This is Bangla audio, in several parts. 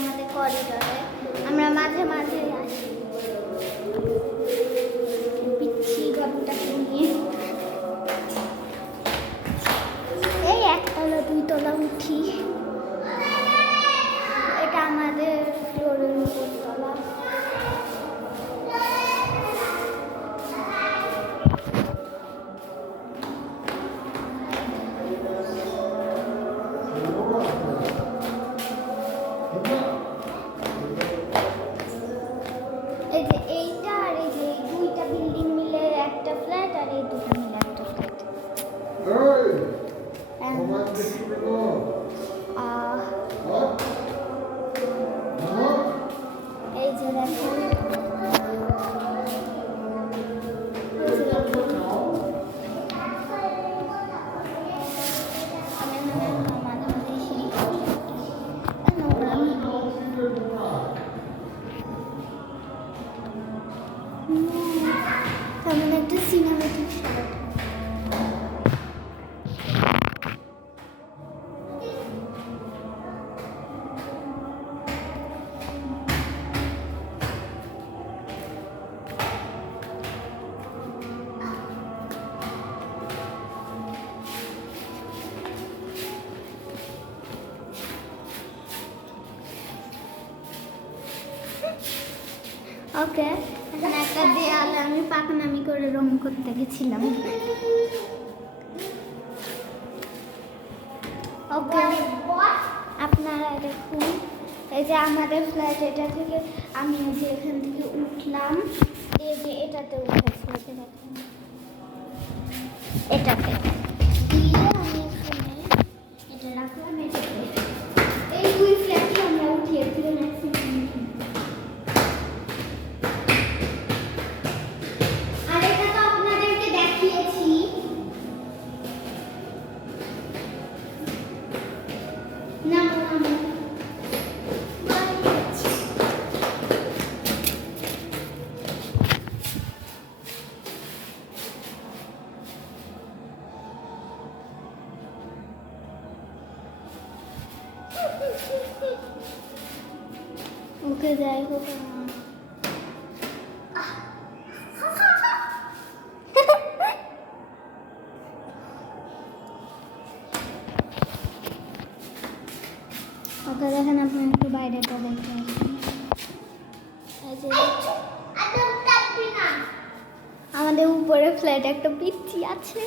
আমাদের করিডোরে আমরা মাঝে মাঝে আসি পিচ্ছি ঘরটাকে নিয়ে। এই একতলা দুইতলা উঠি, এটা আমাদের ফ্লোরের উপরতলা। এই যে এইটা আর এই যে দুইটা বিল্ডিং মিলে একটা ফ্ল্যাট, আর এই দুটো মিলে একটা ফ্ল্যাট। এই যে দেখুন, তেমন একটা সিনেমেটিক শট। ওকে, এখন একটা দেয়ালে আমি পাকনামি করে রং করতে গেছিলাম। ওকে, আপনারা দেখুন, এই যে আমাদের ফ্ল্যাট, এটা থেকে আমি যে এখান থেকে উঠলাম, এই যে এটাতে উঠেছি, দেখুন এটাতে আমি এখানে এটা রাখলাম। এটাতে এই দুই ফ্ল্যাটই আমরা উঠিয়েছি ম্যাক্সিমাম। ওকে, যাই হোক, ওকে দেখেন, আপনি একটু বাইরেটা দেখতে আসুন। আমাদের উপরে ফ্ল্যাট একটা পিচ্ছি আছে।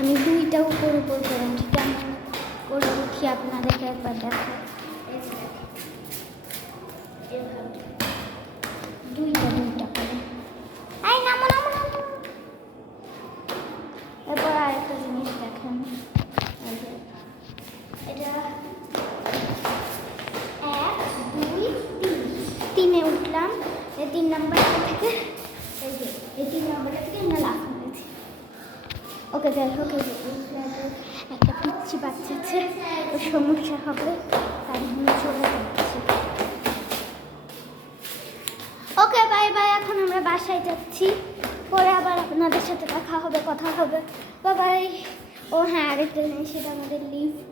আমি দুইটা উপর করে উঠি, কেমন করে উঠি আপনাদেরকে একবার দেখো। দুইটা করে এরপর আরেকটা জিনিস দেখেন, এটা 1 2 3 উঠলাম। এই 3 নম্বরটা থেকে এই 3 নম্বরটা থেকে আমরা লাফ মেরেছি। ওকে, যাই হোক, একটা পিচ্ছি বাচ্চা আছে, ওর সমস্যা হবে, তাই জন্য চলে যাচ্ছি। ওকে, বাই বাই, এখন আমরা বাসায় যাচ্ছি, পরে আবার আপনাদের সাথে দেখা হবে, কথা হবে। Bye bye. ও হ্যাঁ, আরেকটা জিনিস, সেটা আমাদের লিফট।